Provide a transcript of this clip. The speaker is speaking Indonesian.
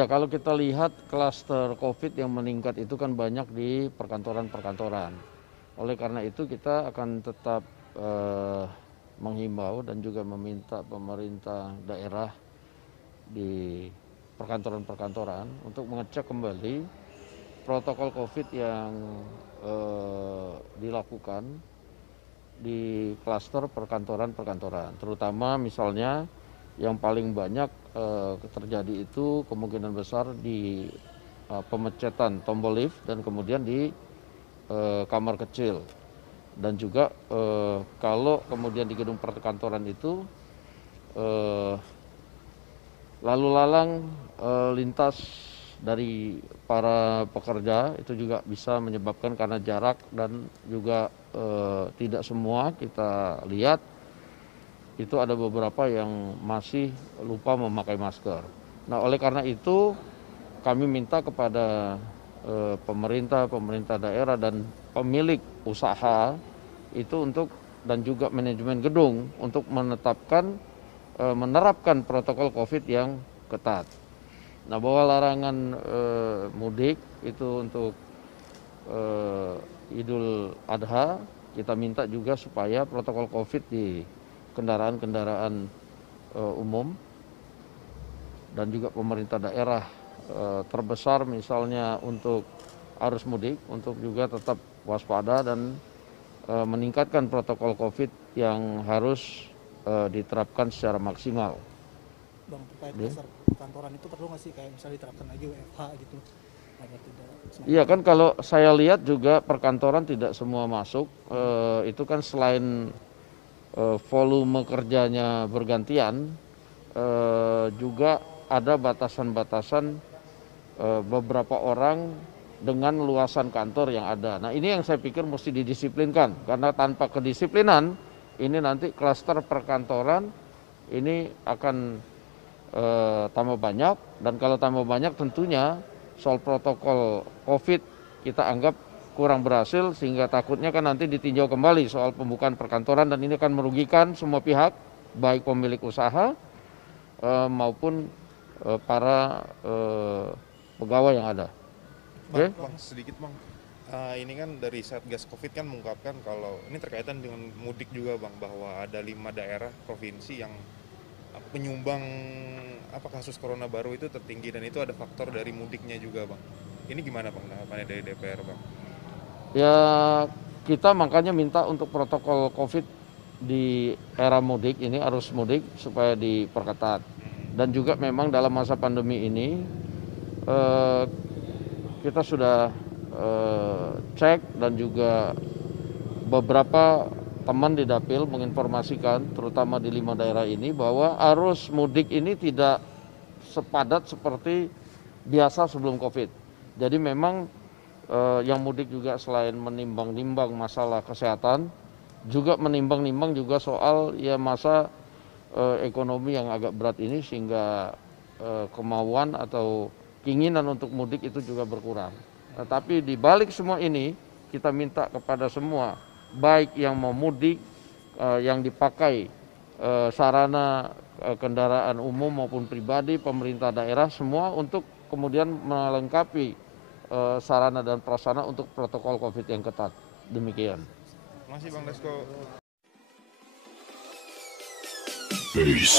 Ya, kalau kita lihat klaster COVID yang meningkat itu kan banyak di perkantoran-perkantoran. Oleh karena itu kita akan tetap menghimbau dan juga meminta pemerintah daerah di perkantoran-perkantoran untuk mengecek kembali protokol COVID yang dilakukan di klaster perkantoran-perkantoran, terutama misalnya yang paling banyak terjadi itu kemungkinan besar di pemecetan tombol lift dan kemudian di kamar kecil. Dan juga kalau kemudian di gedung perkantoran itu lalu lalang lintas dari para pekerja itu juga bisa menyebabkan karena jarak dan juga tidak semua kita lihat itu ada beberapa yang masih lupa memakai masker. Nah, oleh karena itu kami minta kepada pemerintah daerah dan pemilik usaha itu untuk dan juga manajemen gedung untuk menerapkan protokol COVID yang ketat. Nah, bahwa larangan mudik itu untuk Idul Adha, kita minta juga supaya protokol COVID di kendaraan-kendaraan umum dan juga pemerintah daerah terbesar misalnya untuk arus mudik, untuk juga tetap waspada dan meningkatkan protokol COVID yang harus diterapkan secara maksimal. Bang, terkait pasar kantoran itu perlu nggak sih kayak misalnya diterapkan lagi WFH gitu agar tidak? Iya kan, kalau saya lihat juga perkantoran tidak semua masuk, itu kan selain volume kerjanya bergantian, juga ada batasan-batasan beberapa orang dengan luasan kantor yang ada. Nah, ini yang saya pikir mesti didisiplinkan, karena tanpa kedisiplinan ini nanti klaster perkantoran ini akan tambah banyak, dan kalau tambah banyak tentunya soal protokol COVID kita anggap kurang berhasil, sehingga takutnya kan nanti ditinjau kembali soal pembukaan perkantoran, dan ini akan merugikan semua pihak, baik pemilik usaha maupun para pegawai yang ada. Bang, sedikit bang, ini kan dari Satgas COVID kan mengungkapkan kalau ini terkaitan dengan mudik juga bang, bahwa ada 5 daerah provinsi yang penyumbang kasus corona baru itu tertinggi, dan itu ada faktor dari mudiknya juga bang. Ini gimana bang tanggapannya dari DPR bang? Ya, kita makanya minta untuk protokol COVID di era mudik ini, arus mudik, supaya diperketat. Dan juga memang dalam masa pandemi ini kita sudah cek, dan juga beberapa teman di Dapil menginformasikan terutama di 5 daerah ini bahwa arus mudik ini tidak sepadat seperti biasa sebelum COVID. Jadi memang yang mudik juga selain menimbang-nimbang masalah kesehatan, juga menimbang-nimbang juga soal ya masa ekonomi yang agak berat ini, sehingga kemauan atau keinginan untuk mudik itu juga berkurang. Tetapi di balik semua ini kita minta kepada semua, baik yang mau mudik, yang dipakai sarana kendaraan umum maupun pribadi, pemerintah daerah semua untuk kemudian melengkapi sarana dan prasarana untuk protokol COVID yang ketat. Demikian. Terima kasih Bang Dasko. Peace.